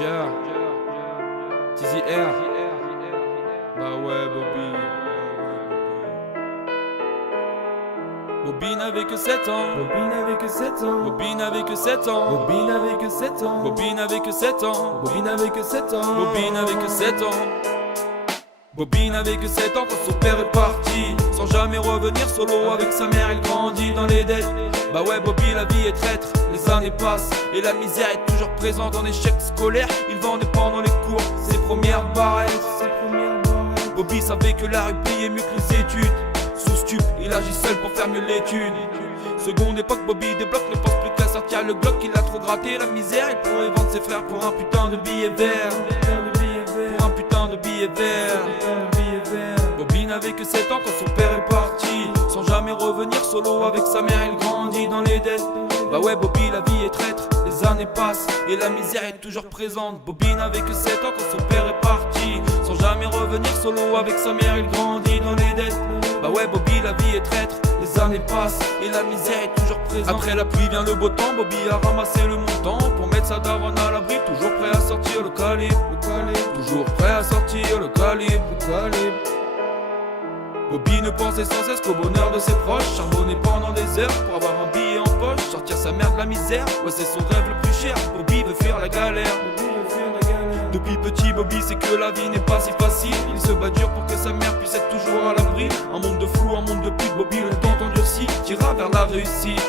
Yeah, Tizi R. Bah ouais, Bobby. Bobby n'avait que 7 ans. Bobby n'avait que 7 ans. Bobby n'avait que 7 ans. Bobby n'avait que 7 ans. Bobby n'avait que 7 ans. Bobby n'avait que 7 ans. Bobby n'avait que 7 ans. Bobby n'avait que 7 ans quand son père est parti, sans jamais revenir solo avec sa mère, il grandit dans les dettes. Bah ouais, Bobby, la vie est traître, les années passent et la misère est toujours présente en échec scolaire. Il vendait pendant les cours ses premières barrettes. Bobby savait que la rue payait mieux que les études. Sous stup, il agit seul pour faire mieux l'étude. Seconde époque, Bobby débloque, ne pense plus qu'à sortir le Glock. Il a trop gratté la misère, il pourrait vendre ses frères pour un putain de billet vert. Pour un putain de billet vert. Bobby n'avait que 7 ans quand son père est parti, sans jamais revenir solo avec sa mère, il grandit dans les dettes. Bah ouais, Bobby, la vie est traître, les années passent et la misère est toujours présente. Bobby n'avait que 7 ans quand son père est parti, sans jamais revenir solo avec sa mère, il grandit dans les dettes. Bah ouais, Bobby, la vie est traître, les années passent et la misère est toujours présente. Après la pluie vient le beau temps, Bobby a ramassé le montant pour mettre sa daronne à l'abri, toujours prêt à sortir le calibre. Toujours prêt à sortir le calibre. Bobby ne pensait sans cesse qu'au bonheur de ses proches, charbonner pendant des heures pour avoir un billet en poche, sortir sa mère de la misère, ouais c'est son rêve le plus cher. Bobby veut fuir la galère. Depuis petit, Bobby sait que la vie n'est pas si facile. Il se bat dur pour que sa mère puisse être toujours à l'abri. Un monde de fous, un monde de putes, Bobby longtemps endurci, tira vers la réussite.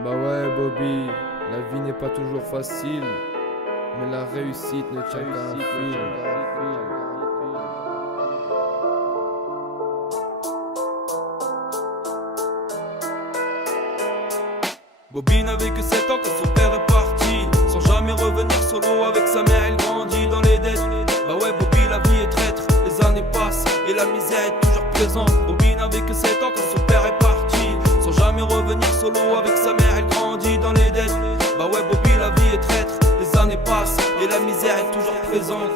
Bah ouais, Bobby, la vie n'est pas toujours facile, mais la réussite ne tient qu'à un fil. Bobby n'avait que 7 ans quand son père est parti, sans jamais revenir solo avec sa mère, il grandit dans les dettes. Bah ouais, Bobby, la vie est traître, les années passent et la misère est toujours présente. Bobby n'avait que 7 ans quand son père est parti, sans jamais revenir solo avec sa mère, il grandit dans les dettes. Bah ouais, Bobby, la vie est traître, les années passent et la misère est toujours présente.